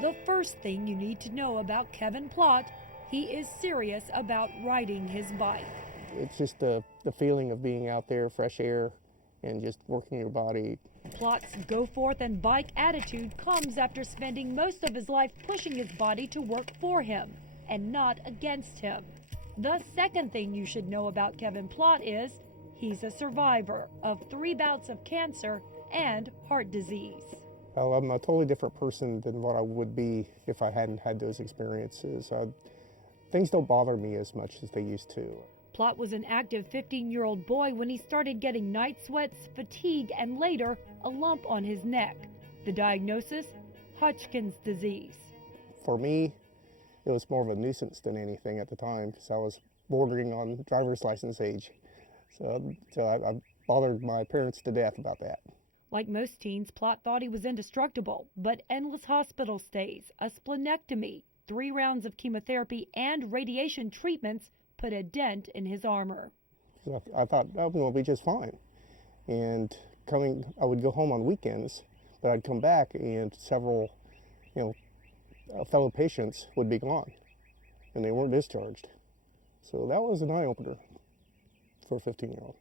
The first thing you need to know about Kevin Plott, he is serious about riding his bike. It's just the feeling of being out there, fresh air, and just working your body. Plott's go forth and bike attitude comes after spending most of his life pushing his body to work for him and not against him. The second thing you should know about Kevin Plott is he's a survivor of 3 bouts of cancer and heart disease. Well, I'm a totally different person than what I would be if I hadn't had those experiences. Things don't bother me as much as they used to. Plott was an active 15-year-old boy when he started getting night sweats, fatigue, and later a lump on his neck. The diagnosis? Hodgkin's disease. For me, it was more of a nuisance than anything at the time because I was bordering on driver's license age. So I bothered my parents to death about that. Like most teens, Plott thought he was indestructible, but endless hospital stays, a splenectomy, 3 rounds of chemotherapy, and radiation treatments put a dent in his armor. So I thought, oh, we'll be just fine. And I would go home on weekends, but I'd come back and several, fellow patients would be gone, and they weren't discharged. So that was an eye-opener for a 15-year-old.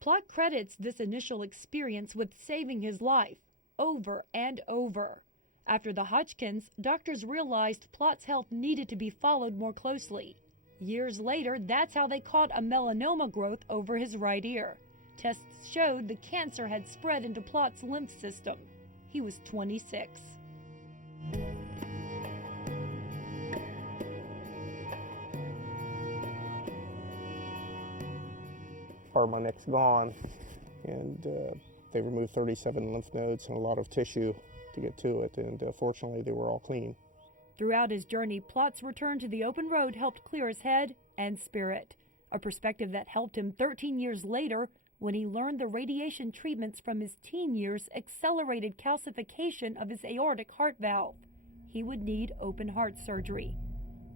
Plott credits this initial experience with saving his life over and over. After the Hodgkin's, doctors realized Plott's health needed to be followed more closely. Years later, that's how they caught a melanoma growth over his right ear. Tests showed the cancer had spread into Plott's lymph system. He was 26. Part of my neck's gone, and they removed 37 lymph nodes and a lot of tissue to get to it, and fortunately they were all clean. Throughout his journey, Plott's return to the open road helped clear his head and spirit, a perspective that helped him 13 years later when he learned the radiation treatments from his teen years accelerated calcification of his aortic heart valve. He would need open heart surgery.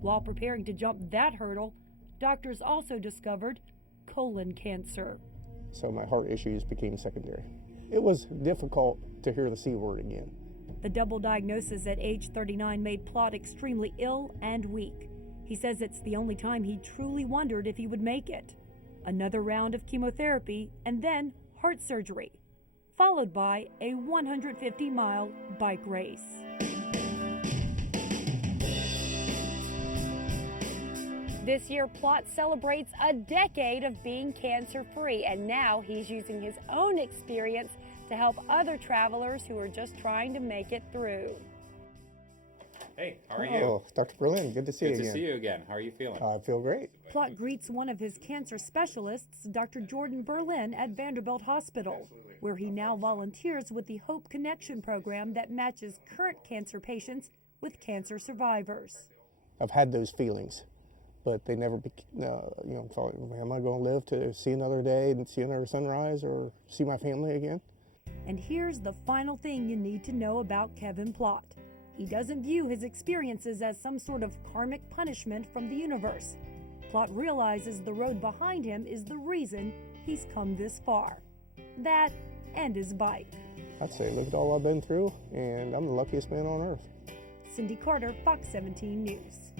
While preparing to jump that hurdle, doctors also discovered colon cancer. So my heart issues became secondary. It was difficult to hear the C word again. The double diagnosis at age 39 made Plott extremely ill and weak. He says it's the only time he truly wondered if he would make it. Another round of chemotherapy and then heart surgery, followed by a 150-mile bike race. This year, Plott celebrates a decade of being cancer-free, and now he's using his own experience to help other travelers who are just trying to make it through. Hey, how are you? Oh, Dr. Berlin, good to see you again. Good to see you again. How are you feeling? I feel great. Plott greets one of his cancer specialists, Dr. Jordan Berlin, at Vanderbilt Hospital, where he now volunteers with the Hope Connection program that matches current cancer patients with cancer survivors. I've had those feelings, but they never, thought, am I going to live to see another day and see another sunrise or see my family again? And here's the final thing you need to know about Kevin Plott. He doesn't view his experiences as some sort of karmic punishment from the universe. Plott realizes the road behind him is the reason he's come this far. That and his bike. I'd say, look at all I've been through, and I'm the luckiest man on earth. Cindy Carter, Fox 17 News.